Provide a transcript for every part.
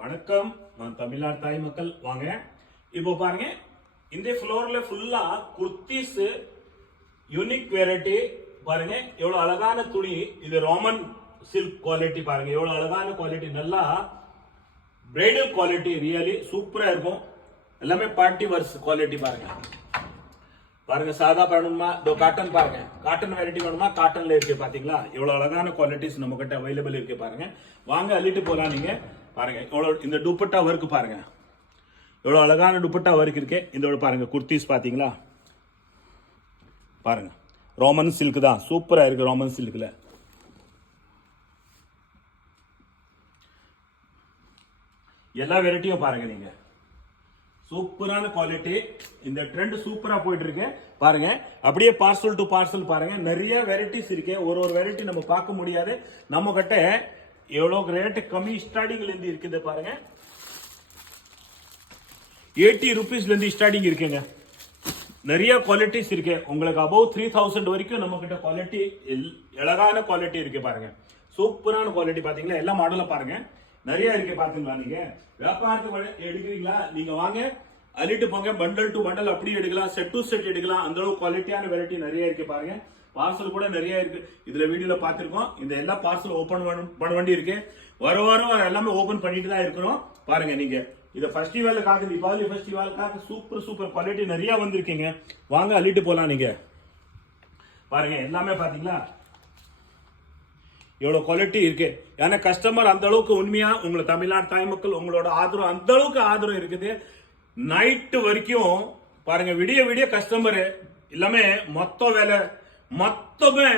வணக்கம், நான் தமிழ்நாடு தாய் மக்கள். வாங்க இப்போ பாருங்க, இந்த ஃப்ளோர்ல ஃபுல்லா குர்த்திஸ் யூனிக் வெரைட்டி பாருங்க. எவ்வளவு அழகான துணி. இது ரோமன் சில்க் குவாலிட்டி பாருங்க. எவ்வளவு அழகான குவாலிட்டி, நல்லா பிரைடல் குவாலிட்டி, ரியலி சூப்பரா இருக்கும். எல்லாமே பார்ட்டி வர்ஸ் குவாலிட்டி பாருங்க. பாருங்க, சாதா வேணுமா, இதோ காட்டன் பாருங்க. காட்டன் வெரைட்டி வேணுமா, காட்டன்ல இருக்கு பாத்தீங்களா. எவ்வளவு அழகான குவாலிட்டிஸ் நம்ம கிட்ட அவைலபிள் இருக்கு பாருங்க. வாங்க அள்ளிட்டு போலாம். நீங்க பாருங்க, எவ்வளவு இந்த துப்பட்டா ஒர்க் பாருங்க. எவ்வளவு அழகான துப்பட்டா ஒர்க் இருக்கு. இதோட பாருங்க குர்த்திஸ் பாத்தீங்களா. பாருங்க, ரோமன் சில்க் தான், சூப்பரா இருக்கு. ரோமன் சில்க்ல எல்லா வெரைட்டியும் பாருங்க. நீங்க சூப்பரான குவாலிட்டி. இந்த ட்ரெண்ட் சூப்பரா போயிட்டு இருக்கு பாருங்க. அப்படியே பார்சல் டு பார்சல் பாருங்க. நிறைய வெரைட்டிஸ் இருக்கு. ஒரு வெரைட்டி நம்ம பார்க்க முடியாது. நம்ம கிட்ட எவ்வளவு ரேட் கம்மி ஸ்டார்டிங்ல இருந்து இருக்குது பாருங்க. 80 rupeesல இருந்து ஸ்டார்டிங் இருக்குங்க. நிறைய குவாலிட்டிஸ் இருக்கு. உங்களுக்கு அபவ் 3000 வரைக்கும் நம்ம கிட்ட குவாலிட்டி, அழகான குவாலிட்டி இருக்கு பாருங்க. சூப்பரான குவாலிட்டி பாத்தீங்களா. எல்லா மாடலும் பாருங்க, நிறைய இருக்கு பாத்தீங்களா. நீங்க வியாபாரத்துக்கு எடுக்கிறீங்களா, நீங்க வாங்க அள்ளிட்டு போங்க. பண்டல் டு பண்டல் அப்படி எடுக்கலாம், செட் டு செட் எடுக்கலாம். அந்த அளவு குவாலிட்டியான வெரைட்டி நிறைய இருக்கு பாருங்க. பார்சல் கூட நிறைய இருக்கு. இதுல வீடியோல பாத்திருக்கோம். இந்த எல்லா பார்சல் ஓபன் பண்ண வேண்டி இருக்கு. வாரம் எல்லாமே ஓபன் பண்ணிட்டு தான் இருக்கிறோம் பாருங்க. நீங்க இத ஃபெஸ்டிவலுக்காக, தீபாவளி ஃபெஸ்டிவலுக்காக சூப்பர் குவாலிட்டி நிறைய வந்திருக்கீங்க. வாங்க அள்ளிட்டு போலாம். நீங்க பாருங்க, எல்லாமே பாத்தீங்களா எவ்வளவு குவாலிட்டி இருக்கு. ஏன்னா கஸ்டமர் அந்த அளவுக்கு உண்மையா, உங்களை தமிழ்நாடு தாய் மக்கள் உங்களோட ஆதரவு அந்த அளவுக்கு ஆதரவு இருக்குது. நைட்டு வரைக்கும் பாருங்க, விடிய கஸ்டமர் எல்லாமே மொத்த வேலை மொத்தமே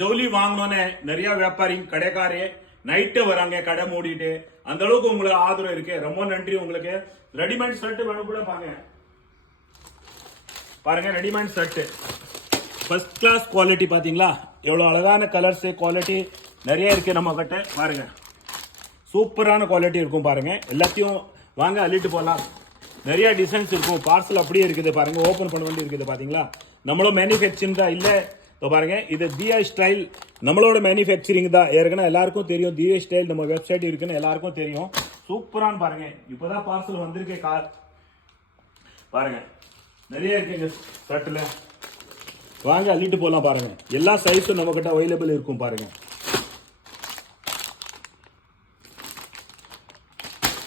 ஜவுளி வாங்கணும்னு நிறைய வியாபாரி கடைக்காரே நைட்டு வராங்க கடை மூடிட்டு. அந்த அளவுக்கு உங்களுக்கு ஆதரவு இருக்கு. ரொம்ப நன்றி உங்களுக்கு. ரெடிமேட் ஷர்ட் வேணும் கூட பாருங்க. Readymade shirt first class quality பாத்தீங்களா. எவ்வளவு அழகான கலர்ஸ் குவாலிட்டி நிறைய இருக்கு நம்ம கிட்ட பாருங்க. சூப்பரான குவாலிட்டி இருக்கும் பாருங்க. எல்லாத்தையும் வாங்க அள்ளிட்டு போலாம். நிறைய டிசைன்ஸ் இருக்கும். பார்சல் அப்படியே இருக்குது பாருங்க. ஓபன் பண்ண வேண்டி இருக்குது பாத்தீங்களா. நம்மளும் மேனுஃபேக்சரிங் தான் இல்ல பாருங்க. இது தியா ஸ்டைல் நம்மளோட மேனுஃபேக்சரிங் தான். ஏற்கனவே எல்லாருக்கும் தெரியும். தியா ஸ்டைல் நம்ம வெப்சைட் இருக்குன்னு எல்லாருக்கும் தெரியும். சூப்பரான பாருங்க. இப்பதான் பார்சல் வந்திருக்கே பாருங்க. நிறைய இருக்குங்க ஷர்ட்ல. வாங்க அள்ளிட்டு போலாம் பாருங்க. எல்லா சைஸும் நம்ம கிட்ட அவைலபிள் இருக்கும் பாருங்க.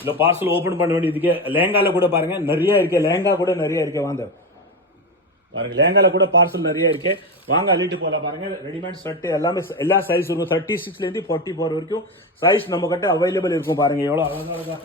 இந்த பார்சல் ஓபன் பண்ண வேண்டியதுக்கு லேங்கால கூட பாருங்க நிறைய இருக்கு. லேங்கா கூட நிறைய இருக்கு. வாங்க பாருங்க, லேங்கால கூட பார்சல் நிறைய இருக்கு. வாங்க அள்ளிட்டு போலாம் பாருங்க. ரெடிமேட் ஷர்ட் எல்லாமே எல்லா சைஸ் இருக்கும். 36ல இருந்து 44 வரைக்கும் சைஸ் நம்ம கிட்ட அவைலபிள் இருக்கும் பாருங்க. எவ்வளவு அழகா